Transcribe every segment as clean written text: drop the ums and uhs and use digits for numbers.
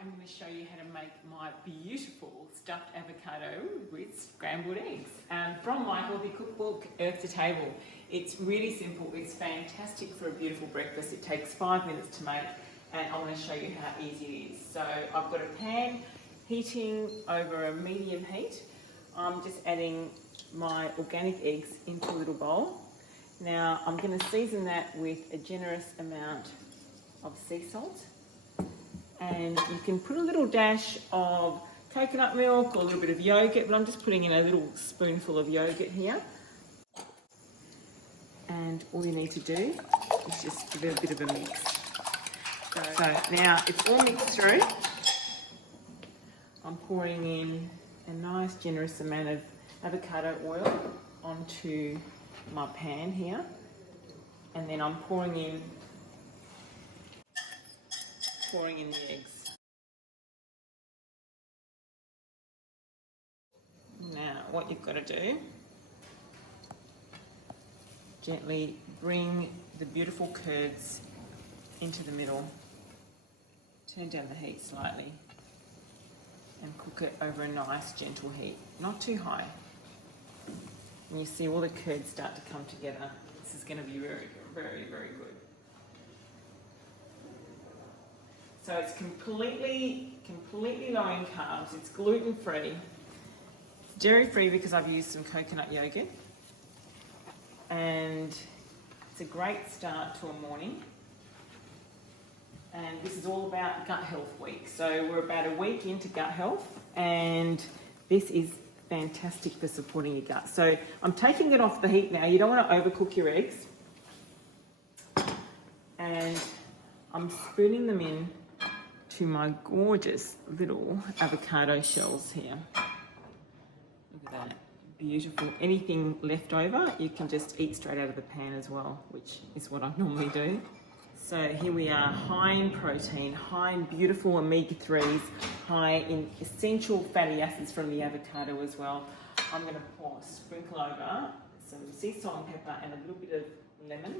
I'm going to show you how to make my beautiful stuffed avocado with scrambled eggs from my healthy cookbook, Earth to Table. It's really simple, it's fantastic for a beautiful breakfast. It takes 5 minutes to make, and I'm going to show you how easy it is. So I've got a pan heating over a medium heat. I'm just adding my organic eggs into a little bowl. Now I'm going to season that with a generous amount of sea salt. And you can put a little dash of coconut milk or a little bit of yogurt, but I'm just putting in a little spoonful of yogurt here. And all you need to do is just give it a bit of a mix. So now it's all mixed through. I'm pouring in a nice generous amount of avocado oil onto my pan here. And then I'm pouring in the eggs. Now what you've got to do, gently bring the beautiful curds into the middle, turn down the heat slightly and cook it over a nice gentle heat, not too high. When you see all the curds start to come together, this is going to be very, very, very good. So it's completely low in carbs. It's gluten-free. It's dairy-free because I've used some coconut yogurt. And it's a great start to a morning. And this is all about Gut Health Week. So we're about a week into gut health, and this is fantastic for supporting your gut. So I'm taking it off the heat now. You don't want to overcook your eggs. And I'm spooning them in to my gorgeous little avocado shells here. Look at that, beautiful. Anything left over, you can just eat straight out of the pan as well, which is what I normally do. So here we are, high in protein, high in beautiful omega-3s, high in essential fatty acids from the avocado as well. I'm going to sprinkle over some sea salt and pepper and a little bit of lemon.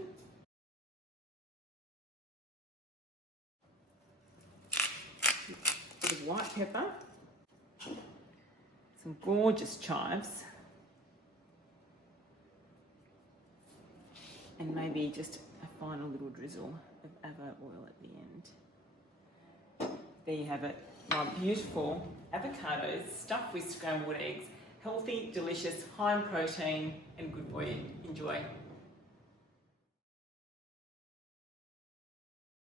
A bit of white pepper, some gorgeous chives, and maybe just a final little drizzle of avo oil at the end. There you have it, my beautiful avocados stuffed with scrambled eggs. Healthy, delicious, high in protein, and good for you. Enjoy.